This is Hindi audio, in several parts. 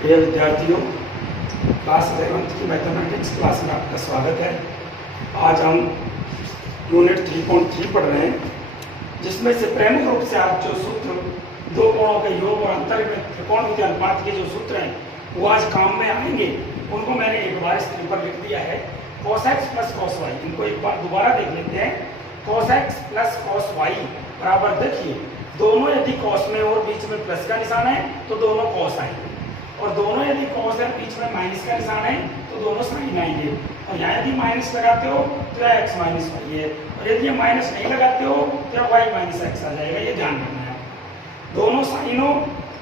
प्रिय विद्यार्थियों, क्लास 11th की मैथमेटिक्स क्लास में आपका स्वागत है। आज हम यूनिट 3.3 पढ़ रहे हैं, जिसमें से प्रमुख रूप से आप जो सूत्र दो कोणों के योग और अंतर में त्रिकोण के अनुपात के जो सूत्र हैं वो आज काम में आएंगे। उनको मैंने एक बार स्क्रीन पर लिख दिया है। cos x plus cos y, इनको एक बार दोबारा देख लेते हैं। cos x plus cos y बराबर, देखिए दोनों यदि cos में और बीच में प्लस का निशान है तो दोनों cos आएंगे, और दोनों यदि cos है बीच में माइनस का निशान है तो दोनों साइन आएंगे। और यहाँ यदि माइनस लगाते हो तो यह x माइनस वाई है, और यदि माइनस नहीं लगाते हो तो y माइनस एक्स आ जाएगा। ये ध्यान रखना है। दोनों साइन हो,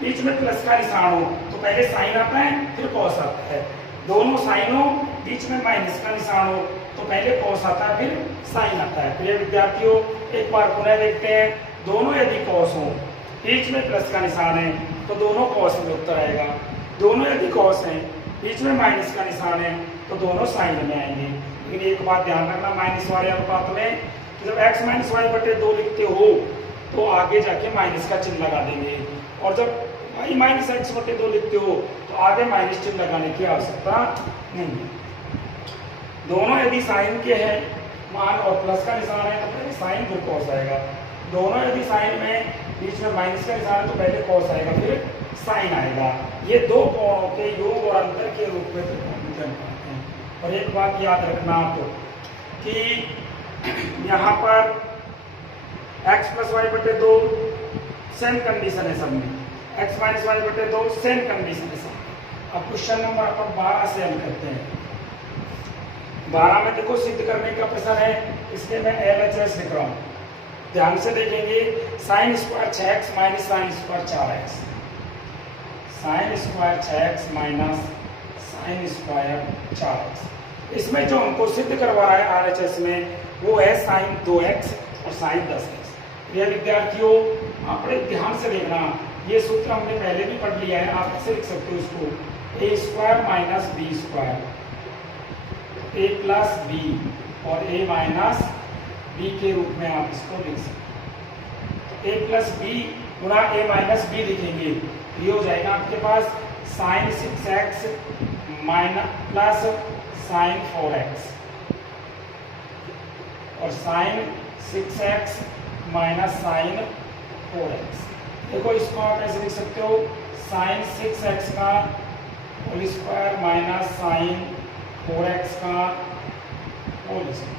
बीच में प्लस का निशान हो तो पहले साइन आता है फिर cos आता है। दोनों साइन हो, बीच में माइनस का निशान हो तो पहले cos आता है फिर साइन आता है। प्रिय विद्यार्थियों, एक बार पुनः देखते हैं। दोनों यदि cos हो, बीच में प्लस का निशान है तो दोनों cos में उत्तर आएगा। दोनों यदि cos हैं, बीच में माइनस का निशान है तो दोनों साइन में आएंगे। लेकिन एक बात ध्यान रखना, माइनस वाले अनुपात में कि जब x माइनस वाई बटे 2 लिखते हो तो आगे जाके माइनस का चिन्ह लगा देंगे, और जब y माइनस एक्स बटे 2 लिखते हो तो आगे माइनस चिन्ह लगाने की आवश्यकता नहीं है। दोनों यदि साइन के हैं मान और प्लस का निशान है तो पहले साइन फिर cos आएगा। दोनों यदि साइन में बीच में माइनस का निशान है तो पहले cos आएगा फिर साइन आएगा। ये दो कोणों के योग और अंतर के रूप में त्रिकोण पाते हैं। और एक बात याद रखना आप कि यहाँ पर x प्लस वाई बटे 2 सेम कंडीशन है सब में, x माइनस वाई बटे 2 सेम कंडीशन है सब। अब क्वेश्चन नंबर अपन 12 से हल करते हैं। 12 में देखो सिद्ध करने का प्रश्न है, इसलिए मैं LHS लिख रहा हूँ। ध्यान से देखेंगे। Sine square 6x minus sine square 4x, sine square 6x minus sine square 4x। इसमें जो हमको सिद्ध करवा रहा है RHS में वो है साइन 2x और साइन 10x। प्रिय विद्यार्थियों, आपने ध्यान से देखना, ये सूत्र हमने पहले भी पढ़ लिया है। आप ऐसे लिख सकते हो इसको, a square minus B square, a plus B और a माइनस बी के रूप में आप इसको लिख सकते हो। a प्लस बी गुणा a माइनस बी लिखेंगे, ये हो जाएगा आपके पास sine 6x minus plus sine 4x और sign 6x minus sign 4x। देखो इसको आप ऐसे लिख सकते हो, साइन 6x का whole square minus sign 4x का होल स्क्वायर।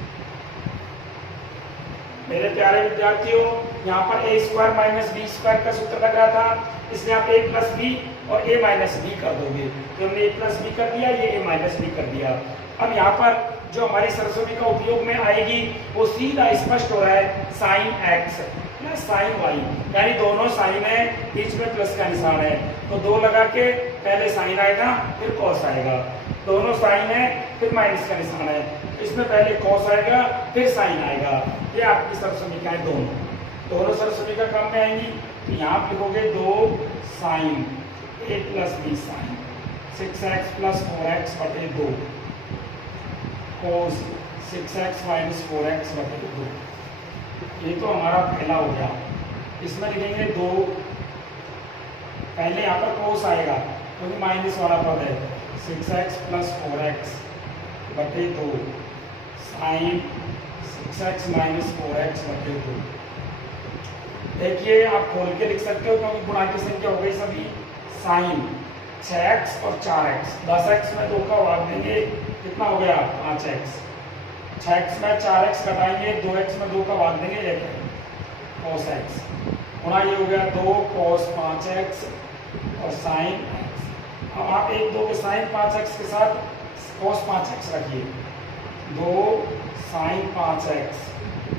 मेरे प्यारे विद्यार्थियों, यहाँ पर a square minus B square का सूत्र लग रहा था, इसलिए आप a प्लस बी और a माइनस बी कर दोगे तो हमने a प्लस बी कर दिया, ये a माइनस बी कर दिया। अब यहाँ पर जो हमारी सरस्वती का उपयोग में आएगी वो सीधा स्पष्ट हो रहा है, sine x plus sine y, यानी दोनों साइन है, बीच में प्लस का निशान है तो 2 लगा के पहले साइन आएगा फिर cos आएगा। दोनों साइन है फिर माइनस का निशान है, इसमें पहले cos आएगा फिर साइन आएगा। ये आपकी सरसमीकाएं दोनों सरसमीका काम में आएंगी। तो यहाँ आप लिखोगे 2 sine a plus B sine 6x plus 4x बटे 2 cos 6x माइनस 4x बटे 2। ये तो हमारा पहला हो गया। इसमें लिखेंगे 2, पहले यहाँ पर cos आएगा क्योंकि तो माइनस वाला पद है, 6x प्लस 4x बटे 2 साइन 6x माइनस 4x बटे 2। देखिए आप खोल के लिख सकते हो क्योंकि गुणा की संख्या हो गई सभी। साइन 6x और 4x, 10x में 2 का भाग देंगे, कितना हो गया 5x। 6x में 4x घटाएंगे, 2x में 2 का भाग देंगे 1 cos x, गुणा ये हो गया 2 cos 5x और साइन x। अब आप 1 2 के साइन 5x के साथ cos 5x रखिए, 2 साइन 5x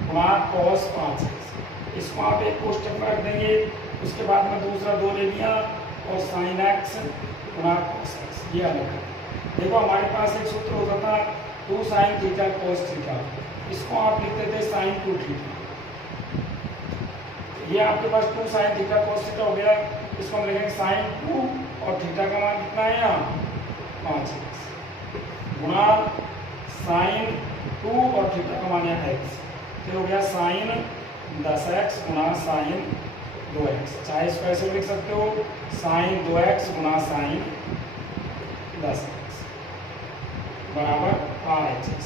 गुणा cos 5x। इसको आप एक कोष्टक में रख देंगे, उसके बाद में दूसरा 2 ले लिया और साइन x गुणा cos x। ये अलग है। देखो हमारे पास एक सूत्र होता था 2 साइन थीटा cos थीटा, इसको आप लिखते थे साइन 2 थीटा। ये आपके पास 2 साइन थीटा cos थीटा हो गया, इसको हम लिखेंगे साइन 2 और थीटा का मान कितना है यहाँ 5x गुणा साइन 2 और थीटा का मान यहाँ x, तो हो गया साइन 10x गुणा साइन 2x। चाहे इसको ऐसे लिख सकते हो साइन 2x गुणा साइन 10x बराबर RHS।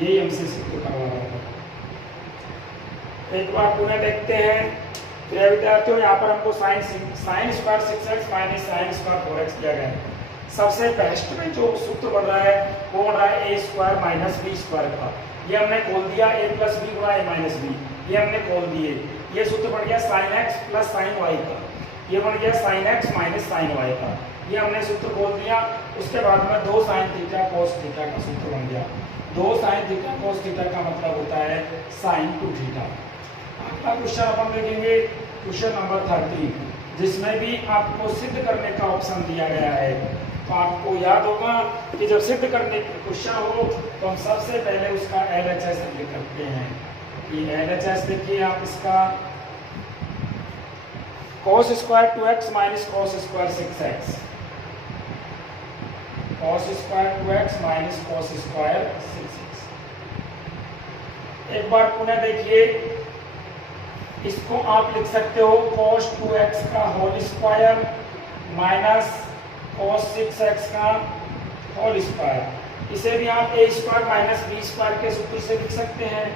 यही हमसे सिद्ध करवा रहा था। एक बार पुनः देखते हैं। प्रिय विद्यार्थियों, यहाँ पर हमको sine square 6x minus sine square 4x दिया गया है। सबसे बेस्ट में जो सूत्र बन रहा है वो बन रहा है a square minus B square का। ये हमने खोल दिया a प्लस बी गुणा a माइनस बी, ये हमने खोल दिए। ये सूत्र बन गया sine x plus sine y का, ये बन गया sine x minus sine y का, ये हमने सूत्र खोल दिया। उसके बाद में 2 साइन थीटा कोस थीटा का सूत्र बन गया। 2 साइन थीटा कोस थीटा का मतलब होता है साइन 2 थीटा। अगला क्वेश्चन अपन देखेंगे, क्वेश्चन नंबर 13, जिसमें भी आपको सिद्ध करने का ऑप्शन दिया गया है। तो आपको याद होगा कि जब सिद्ध करने का क्वेश्चन हो तो हम सबसे पहले उसका LHS सिद्ध करते हैं। ये LHS देखिए आप इसका cos square 2x minus cos square 6x, cos square 2x minus cos square 6x। एक बार पुनः देखिए, इसको आप लिख सकते हो cos 2x का whole square minus cos 6x का होल स्क्वायर। इसे भी आप a square minus B square के सूत्र से लिख सकते हैं,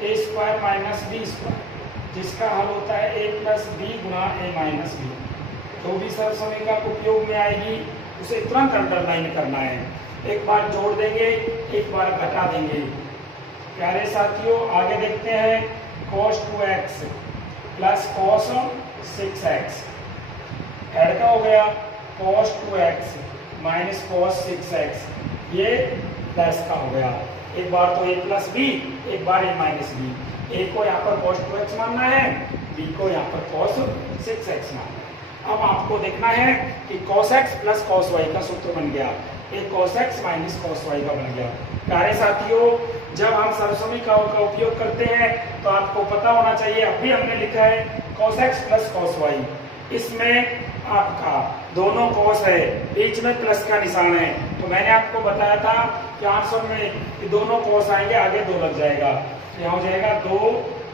a square minus B square, जिसका हल होता है a प्लस बी गुणा a माइनस बी। जो भी सर्व समीकरण का उपयोग में आएगी उसे तुरंत अंडरलाइन करना है। एक बार जोड़ देंगे, एक बार घटा देंगे। प्यारे साथियों, आगे देखते हैं। cos 2x plus cos 6x add का हो गया cos 2x minus cos 6x, ये प्लस का हो गया। एक बार तो a प्लस बी, एक बार a माइनस बी। a को यहाँ पर cos 2x मानना है, b को यहाँ पर cos 6x मानना है। अब आपको देखना है कि cos x plus cos y का सूत्र बन गया, a cos x minus cos y का बन गया। प्यारे साथियों, जब हम सर्वसमीकरणों का उपयोग करते हैं तो आपको पता होना चाहिए, अभी हमने लिखा है cos x plus cos y, इसमें आपका दोनों cos है, बीच में प्लस का निशान है। तो मैंने आपको बताया था कि आंसर में कि दोनों cos आएंगे, आगे 2 लग जाएगा, तो यहाँ हो जाएगा 2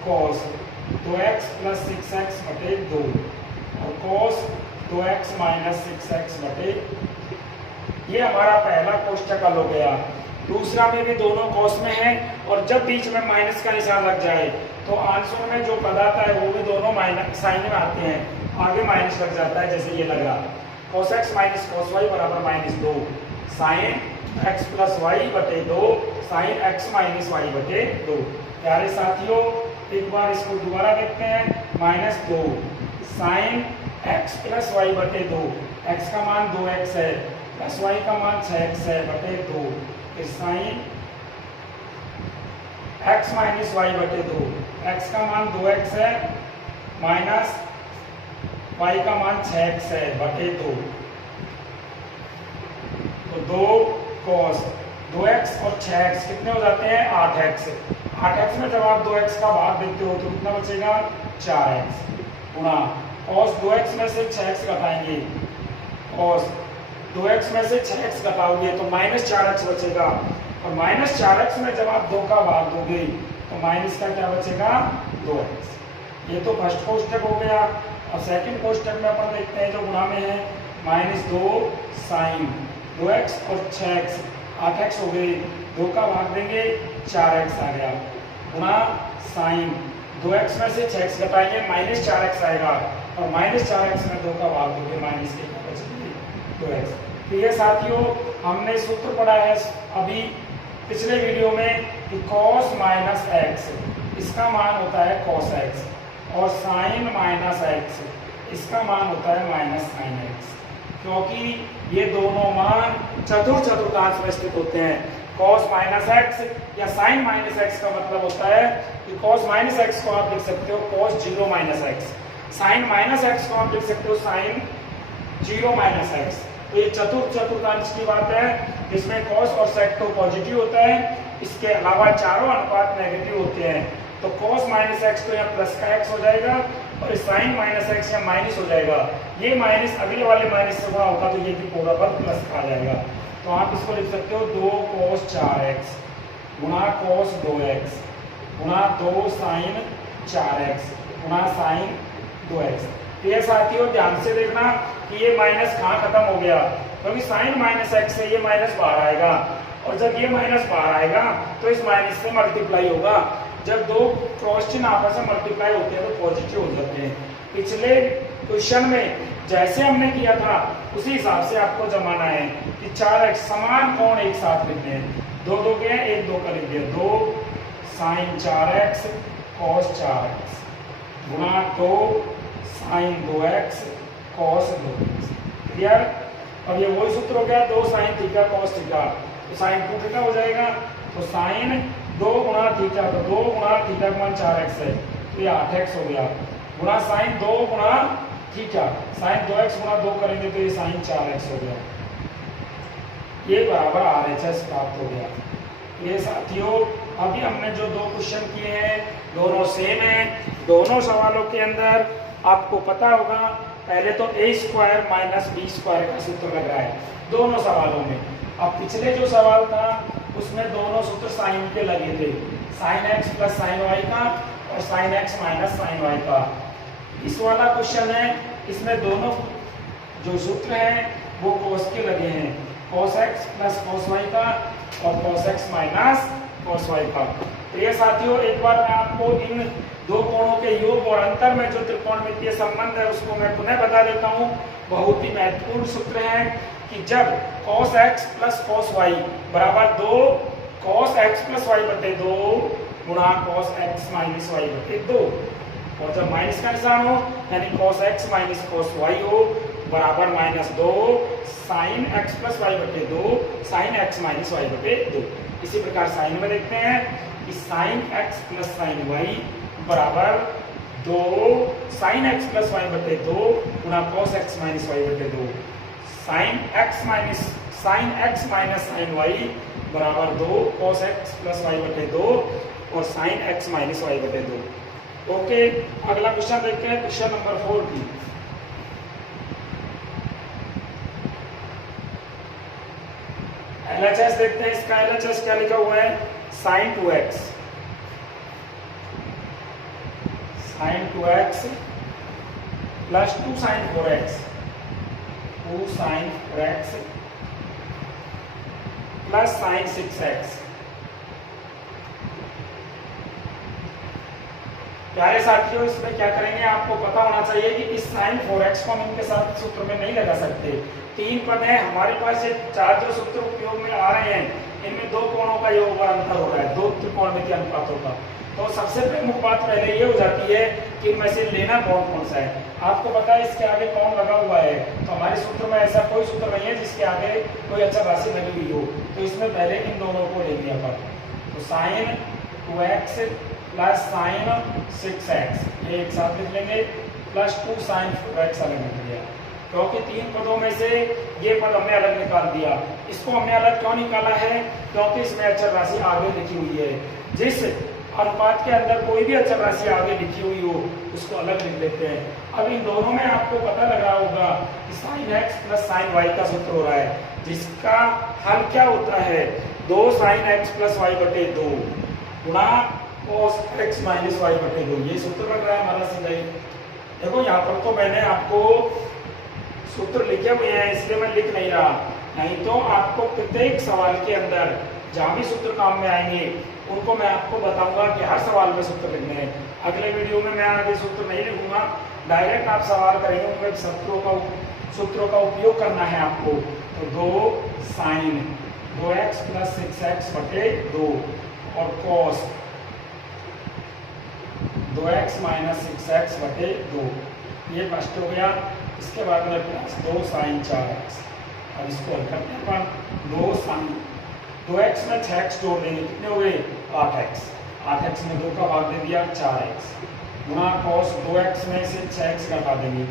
cos 2x प्लस 6x बटे 2 और cos 2x माइनस 6x बटे। ये हमारा पहला कोष्ठक हल हो गया। दूसरा में भी दोनों cos में है और जब बीच में माइनस का निशान लग जाए तो आंसर में जो पद आता है वो भी दोनों माइनस साइन में आते हैं, आगे माइनस लग जाता है, जैसे ये लग रहा। cos x minus cos y बराबर minus 2 sine x plus Y बटे 2 साइन x माइनस वाई बटे 2। प्यारे साथियों, एक बार इसको दोबारा देखते हैं। Minus 2 sine x plus Y बटे 2, x का मान 2x है प्लस y का मान 6x है बटे 2, फिर साइन x माइनस वाई बटे 2, x का मान 2x है माइनस y का मान 6x है बटे 2। तो 2 cos 2x और 6x कितने हो जाते हैं 8x। 8x में जब आप 2x का भाग देते हो तो कितना बचेगा 4x गुणा cos 2x में से 6x घटाएंगे, cos 2x में से 6x घटाओगे तो माइनस 4x बचेगा और माइनस 4x में जब आप 2 का भाग दोगे तो माइनस का क्या बचेगा 2x। ये तो फर्स्ट कोष्ठक हो गया। और सेकंड कोष्ठक में अपन देखते हैं जो गुणा में है, माइनस 2 साइन 2x और 6x 8x हो गए, 2 का भाग देंगे 4x आ गया गुणा साइन 2x में से 6x घटाएंगे माइनस 4x आएगा और माइनस 4x में 2 का भाग दोगे माइनस के का बचेंगे 2x। प्रिय साथियों, हमने सूत्र पढ़ा है अभी पिछले वीडियो में कि cos माइनस x इसका मान होता है cos x और sin माइनस x इसका मान होता है माइनस sin x, क्योंकि ये दोनों मान चतुर्थांश में स्थित होते हैं। cos माइनस x या sin माइनस x का मतलब होता है कि cos माइनस x को आप लिख सकते हो cos 0 minus x, sin minus x को आप लिख सकते हो sin 0 माइनस x। तो ये चतुर्थांश की बात है जिसमें cos और sec तो पॉजिटिव होता है, इसके अलावा चारों अनुपात नेगेटिव होते हैं। तो cos माइनस x तो यहाँ प्लस का x हो जाएगा और sin माइनस x यहाँ माइनस हो जाएगा। ये माइनस अगले वाले माइनस से गुणा होगा तो ये भी पूरा पद प्लस का आ जाएगा। तो आप इसको लिख सकते हो 2 cos 4x गुणा cos 2x गुणा 2 sin 4x गुणा sin 2x। तो ये साथियों ध्यान से देखना कि ये माइनस कहाँ खत्म हो गया, क्योंकि साइन माइनस एक्स से ये माइनस बाहर आएगा, और जब ये माइनस बाहर आएगा तो इस माइनस से मल्टीप्लाई होगा। जब दो क्रॉस चिन्ह आपस में मल्टीप्लाई होते हैं तो पॉजिटिव हो जाते हैं। पिछले क्वेश्चन में जैसे हमने किया था उसी हिसाब से आपको जमाना है कि 4x समान कोण एक साथ लिखते हैं। 2 2 के हैं, 1 2 का लिख दिया, 2 साइन 4x कॉस 4x गुणा 2 sign 2x cos 2x। Clear? अब ये वही सूत्र हो गया, 2 साइन थीटा कॉस थीटा, तो साइन 2 थीटा हो जाएगा, तो साइन 2 गुणा थीटा, तो 2 गुणा थीटा गुणा 4x है, तो ये 8x हो गया, गुणा साइन 2 गुणा थीटा, साइन 2x गुणा 2 करेंगे तो ये साइन 4x हो गया, ये बराबर RHS प्राप्त हो गया। ये साथियों अभी हमने जो 2 क्वेश्चन किए हैं दोनों सेम है। दोनों सवालों के अंदर आपको पता होगा पहले तो a square minus B square का सूत्र लग रहा है दोनों सवालों में। अब पिछले जो सवाल था उसमें दोनों सूत्र साइन के लगे थे, sine x plus sine Y का और sine x minus sine Y का। इस वाला क्वेश्चन है, इसमें दोनों जो सूत्र हैं वो cos के लगे हैं, cos x plus cos y का और cos x minus cos y का। तो ये साथियों एक बार मैं आपको इन दो कोणों के योग और अंतर में जो त्रिकोणमितीय संबंध है उसको मैं पुनः बता देता हूँ। बहुत ही महत्वपूर्ण सूत्र है कि जब cos x plus cos y बराबर 2 cos x प्लस y बटे 2 गुणा cos x माइनस y बटे 2, और जब माइनस का निशान हो यानी cos x minus cos y हो बराबर minus 2 sine x plus y बटे 2 साइन x माइनस y बटे 2। इसी प्रकार साइन में देखते हैं कि sine x plus sine y बराबर 2 साइन x प्लस y बटे 2 गुणा cos x माइनस y बटे 2, sine x minus sine y बराबर 2 cos x प्लस y बटे 2 और साइन x माइनस y बटे 2। ओके, अगला क्वेश्चन देखते हैं, क्वेश्चन नंबर 4 की। LHS देखते हैं, इसका LHS क्या लिखा हुआ है, sine 2x plus 2 sine 4x plus sine 6x। प्यारे साथियों इसमें क्या करेंगे आपको पता होना चाहिए कि इस साइन 4x को हम इनके साथ सूत्र में नहीं लगा सकते। 3 पद है हमारे पास, ये 4 जो सूत्र उपयोग में आ रहे हैं इनमें 2 कोणों का योग और अंतर हो रहा है, 2 त्रिकोणमितीय अनुपातों का। तो सबसे प्रमुख बात पहले ये हो जाती है कि इनमें से लेना कौन सा है। आपको पता है इसके आगे कौन लगा हुआ है, तो हमारे सूत्र में ऐसा कोई सूत्र नहीं है जिसके आगे कोई अचर राशि लगी हुई हो, तो इसमें पहले इन दोनों को ले लिया पर, तो sign 2x plus sine 6x ये एक साथ लिख लेंगे, प्लस 2 साइन 4x अलग लिख लिया, क्योंकि 3 पदों में से ये पद हमने अलग निकाल दिया। इसको हमने अलग क्यों निकाला है, क्योंकि इसमें अचर राशि आगे लिखी हुई है। जिस अनुपात के अंदर कोई भी अचर राशि आगे लिखी हुई हो उसको अलग लिख लेते हैं। अब इन दोनों में आपको पता लग रहा होगा कि sine x plus sine y का सूत्र हो रहा है, जिसका हल क्या होता है, 2 साइन x प्लस y बटे 2 गुणा cos x माइनस y बटे 2, ये सूत्र लग रहा है हमारा सीधा ही। देखो यहाँ पर तो मैंने आपको सूत्र लिखे हुए हैं इसलिए मैं लिख नहीं रहा, नहीं तो आपको प्रत्येक सवाल के अंदर जहाँ भी सूत्र काम में आएंगे उनको मैं आपको बताऊंगा कि हर सवाल में सूत्र लिखने हैं। अगले वीडियो में मैं आगे सूत्र नहीं लिखूंगा, डायरेक्ट आप सवाल करेंगे उनमें सूत्रों का उपयोग करना है आपको। तो 2 साइन 2x प्लस 6x बटे 2 और cos 2x माइनस 6x बटे 2, ये फर्स्ट हो गया। इसके बाद में प्लस 2 साइन 4x, अब इसको हल करते हैं अपन, 2 साइन 2x में 6x जोड़ देंगे, कितने हुए 8x, 8x में 2 का भाग दे दिया 4x गुणा cos 2x में से 6x घटा देंगे,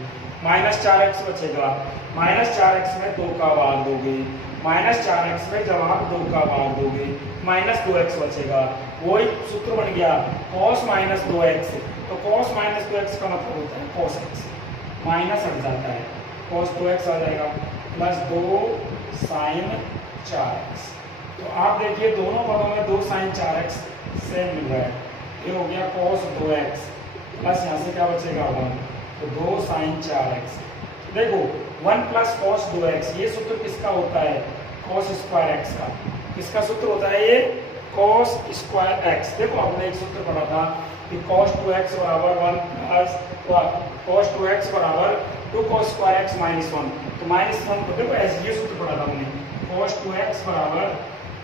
माइनस 4x बचेगा, माइनस 4x में 2 का भाग दोगे, माइनस 4x में जब आप 2 का भाग दोगे माइनस 2x बचेगा, वही सूत्र बन गया cos माइनस 2x। तो cos माइनस 2x का मतलब होता है cos x, माइनस हट जाता है cos 2x आ जाएगा प्लस 2 साइन 4x। तो आप देखिए दोनों पदों में 2 साइन 4x सेम मिल रहा है, ये हो गया cos 2x प्लस यहाँ से क्या बचेगा 1 तो 2 sin 4x। देखो 1 प्लस cos 2x, ये सूत्र किसका होता है? cos स्क्वायर x का। किसका सूत्र होता है ये? cos square x। देखो आपने एक सूत्र पढ़ा था कि cos 2x बराबर 1 प्लस cos 2x बराबर 2 cos स्क्वायर x माइनस 1। तो माइनस 1 को देखो ऐसे ये सूत्र पढ़ा था हमने, cos 2x बराबर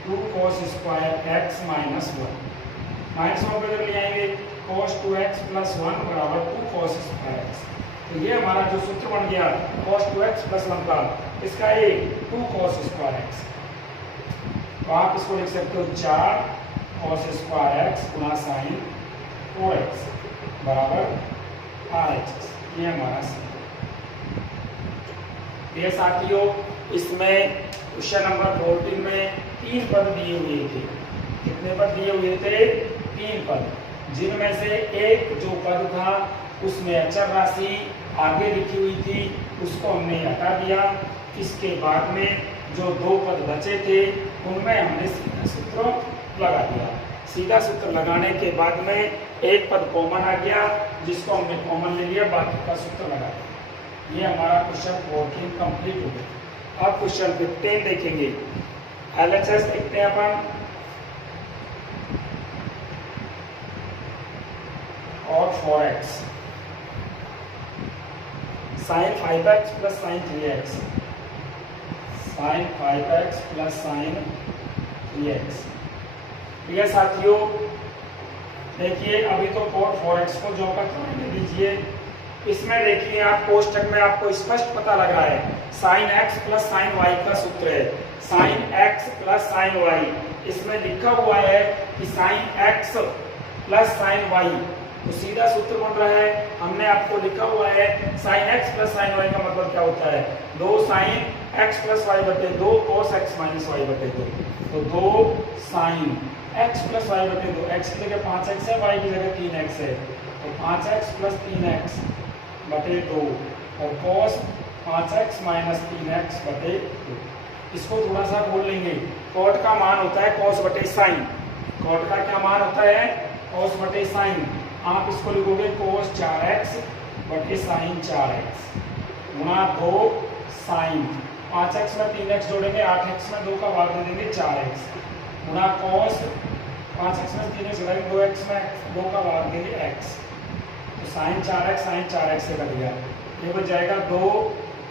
2 cos square x minus 1। Minus 1 को ले आएंगे, cos 2x प्लस 1 बराबर 2 cos स्क्वायर x। तो ये हमारा जो सूत्र बन गया cos 2x प्लस 1 का, इसका ये 2 cos स्क्वायर x। तो आप इसको लिख सकते हो 4 cos स्क्वायर x गुना साइन 4x बराबर RHS। ये हमारा ये साथियों, इसमें क्वेश्चन नंबर 14 में 3 पद दिए हुए थे। कितने पद दिए हुए थे? 3 पद, जिनमें से एक जो पद था उसमें अचर राशि आगे लिखी हुई थी, उसको हमने हटा दिया। इसके बाद में जो 2 पद बचे थे उनमें हमने सीधा सूत्र लगा दिया। सीधा सूत्र लगाने के बाद में एक पद कॉमन आ गया, जिसको हमने कॉमन ले लिया, बाकी का सूत्र लगा दिया। ये हमारा क्वेश्चन 14 कंप्लीट हो गया। अब क्वेश्चन 15 देखेंगे। LHS देखते हैं अपन। और 4x sin 5x plus sin 3x, sin 5x plus sin 3x। ठीक है साथियों, देखिए अभी तो cot 4x को जो का करने दीजिए। इसमें देखिए आप कोष्टक में आपको स्पष्ट पता लग रहा है sin x plus sin y का सूत्र है, sin x plus sin y। इसमें लिखा हुआ है कि sin x plus sin y, तो सीधा सूत्र बन रहा है। हमने आपको लिखा हुआ है sin x plus sin y का मतलब क्या होता है? 2 sin x प्लस y बटे 2 cos x माइनस y बटे 2। तो 2 sin x प्लस y बटे 2, x की जगह 5x है, y की जगह 3x है, तो 5x प्लस 3x बटे 2 और cos 5x माइनस 3x बटे 2। इसको थोड़ा सा बोल लेंगे, cot का मान होता है cos बटे sin। cot का क्या मान होता है? cos बटे sin। आप इसको लिखोगे cos 4x बटे sin 4x गुणा 2 sin 5x में 3x जोड़ेंगे, 8x में 2 का भाग दे देंगे 4x गुणा cos 5x में 3x जोड़ेंगे, 2x में 2 का भाग देंगे x। तो sin 4x से कट गया, ये बच जाएगा 2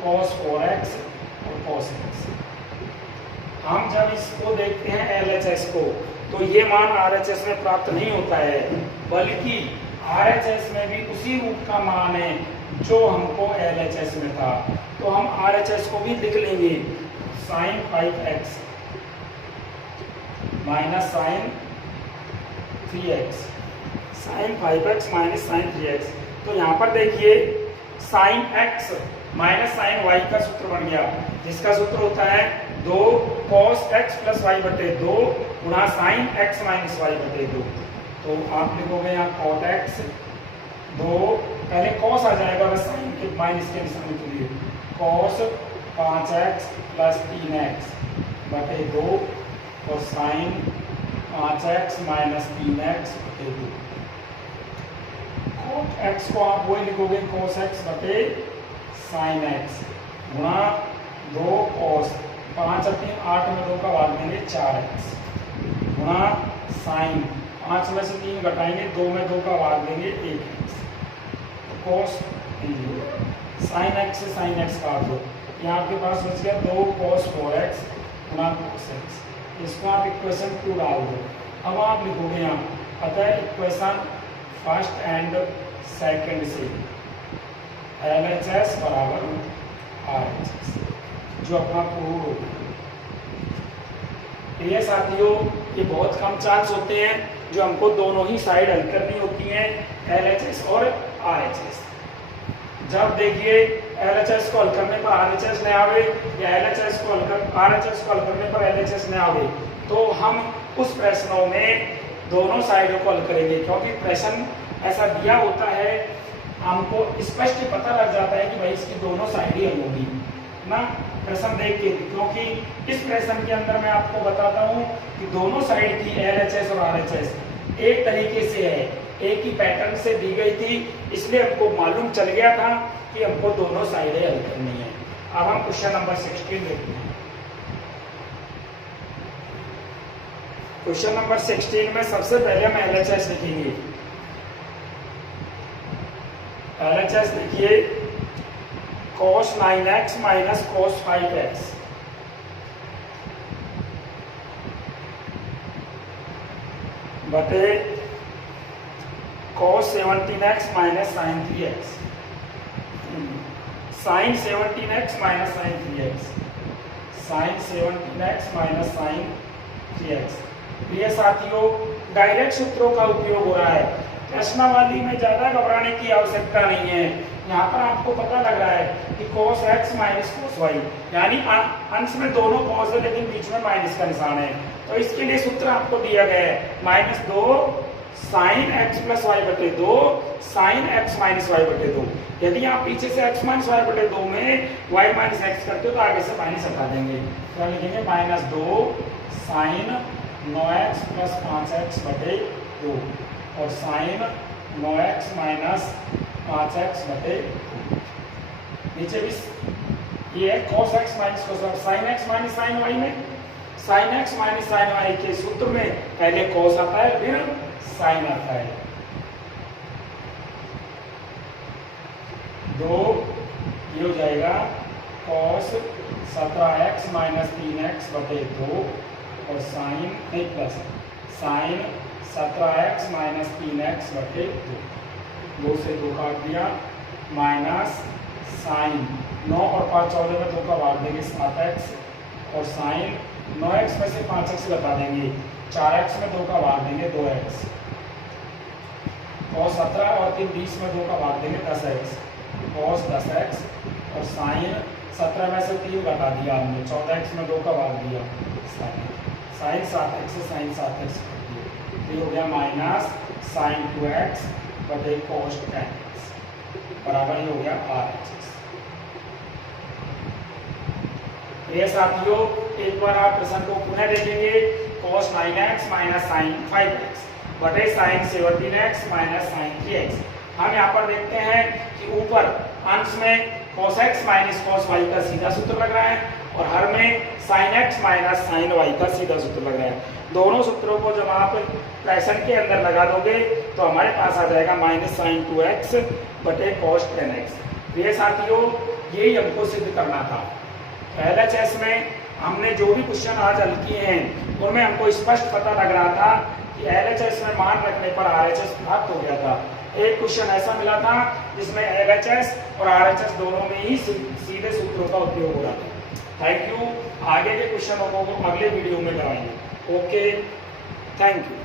cos 4x और cos x। हम जब इसको देखते हैं LHS को, तो ये मान RHS में प्राप्त नहीं होता है, बल्कि RHS में भी उसी रूप का मान है जो हमको LHS में था। तो हम RHS को भी लिख लेंगे, sin 5x minus sin 3x, sin 5x minus sin 3x। तो यहाँ पर देखिए sin x minus sin y का सूत्र बन गया, जिसका सूत्र होता है 2 cos x प्लस y बटे 2 गुणा sin x माइनस y बटे 2। तो आप लिखोगे यहाँ cot x 2, पहले cos आ जाएगा बस sin के माइनस के निशान के लिए, cos 5x प्लस 3x बटे 2 और sin 5x माइनस 3x बटे 2। cot x को आप वही लिखोगे cos x बटे sin x गुणा 2 cos 5 और 3 8 में 2 का भाग देंगे 4x गुणा sin 5 में से 3 घटाएंगे, 2 में 2 का भाग देंगे 1x। तो cos sin x से sin x काट दो, यहाँ आपके पास बच गया 2 cos 4x गुणा cos x। इसको आप इक्वेशन 2 डाल दो। अब आप लिखोगे यहाँ, अतः इक्वेशन फर्स्ट एंड सेकंड से LHS बराबर RHS, जो अपना प्रूव होगा। ये साथियों, ये बहुत कम चांस होते हैं जो हमको दोनों ही साइड हल करनी होती हैं, LHS और RHS। जब देखिए LHS को हल करने पर RHS न आवे या RHS को हल करने पर LHS न आवे, तो हम उस प्रश्नों में दोनों साइडों को हल करेंगे, क्योंकि प्रश्न ऐसा दिया होता है, हमको स्पष्ट पता लग जाता है कि भाई इसकी दोनों साइड ही हल होगी ना प्रश्न देख के। क्योंकि इस प्रश्न के अंदर मैं आपको बताता हूँ कि दोनों साइड की LHS और RHS एक तरीके से है, एक ही पैटर्न से दी गई थी, इसलिए हमको मालूम चल गया था कि हमको दोनों साइडें हल करनी है। अब हम क्वेश्चन नंबर 16 देखते हैं। क्वेश्चन नंबर 16 में सबसे पहले हम LHS लिखेंगे। LHS लिखिए cos 9x minus cos 5x बटे cos 17x minus sin 3x, sin 17x minus sin 3x, sin 17x minus sin 3x। प्रिय साथियों, डायरेक्ट सूत्रों का उपयोग हो रहा है, प्रश्नावली में ज्यादा घबराने की आवश्यकता नहीं है। यहाँ पर आपको पता लग रहा है कि cos x minus cos y, यानी अंश में दोनों cos है लेकिन बीच में माइनस का निशान है, तो इसके लिए सूत्र आपको दिया गया है -2 sin x प्लस y बटे 2 sin x माइनस y बटे 2। यदि आप पीछे से x माइनस y बटे 2 में y माइनस x करते हो तो आगे से माइनस हटा देंगे, तो लिखेंगे -2 sin 9x प्लस 5x बटे 2 और sin 9x माइनस 5x बटे 2। नीचे भी ये है cos x minus cos y, sin x minus sin y में sin x minus sin y के सूत्र में पहले cos आता है फिर sin आता है। 2 ये हो जाएगा cos 17x माइनस 3x बटे 2 और sin नहीं plus sin 17x minus 3x बटे 2 से 2 काट दिया माइनस sin 9 और 5 14 में 2 का भाग देंगे 7x और sin 9x में से 5x घटा देंगे 4x में 2 का भाग देंगे 2x cos 17 और 3 20 में 2 का भाग देंगे 10x cos 10x और sin 17 में से 3 घटा दिया हमने 14x में 2 का भाग दिया sin 7x से sin 7x ये हो गया माइनस sin 2x बटे cos 10x बराबर ये हो गया RHS। ये साथियों एक बार आप प्रश्न को पुनः देखेंगे cos 9x minus sin 5x बटे sin 17x minus sin 3x। हम यहाँ पर देखते हैं कि ऊपर अंश में cos x minus cos y का सीधा सूत्र लग रहा है और हर में sin x minus sin y का सीधा सूत्र लग रहा है। दोनों सूत्रों को जब आप प्रश्न के अंदर लगा दोगे तो हमारे पास आ जाएगा माइनस sin 2x बटे cos 10x। ये साथियों यही हमको सिद्ध करना था। LHS में हमने जो भी क्वेश्चन आज हल किए हैं उनमें हमको स्पष्ट पता लग रहा था कि LHS में मान रखने पर RHS प्राप्त हो गया था। एक क्वेश्चन ऐसा मिला था जिसमें LHS और RHS दोनों में ही सीधे सूत्रों का उपयोग हो रहा था। Thank you. आगे के क्वेश्चनों को अगले वीडियो में कराएंगे। Okay, thank you.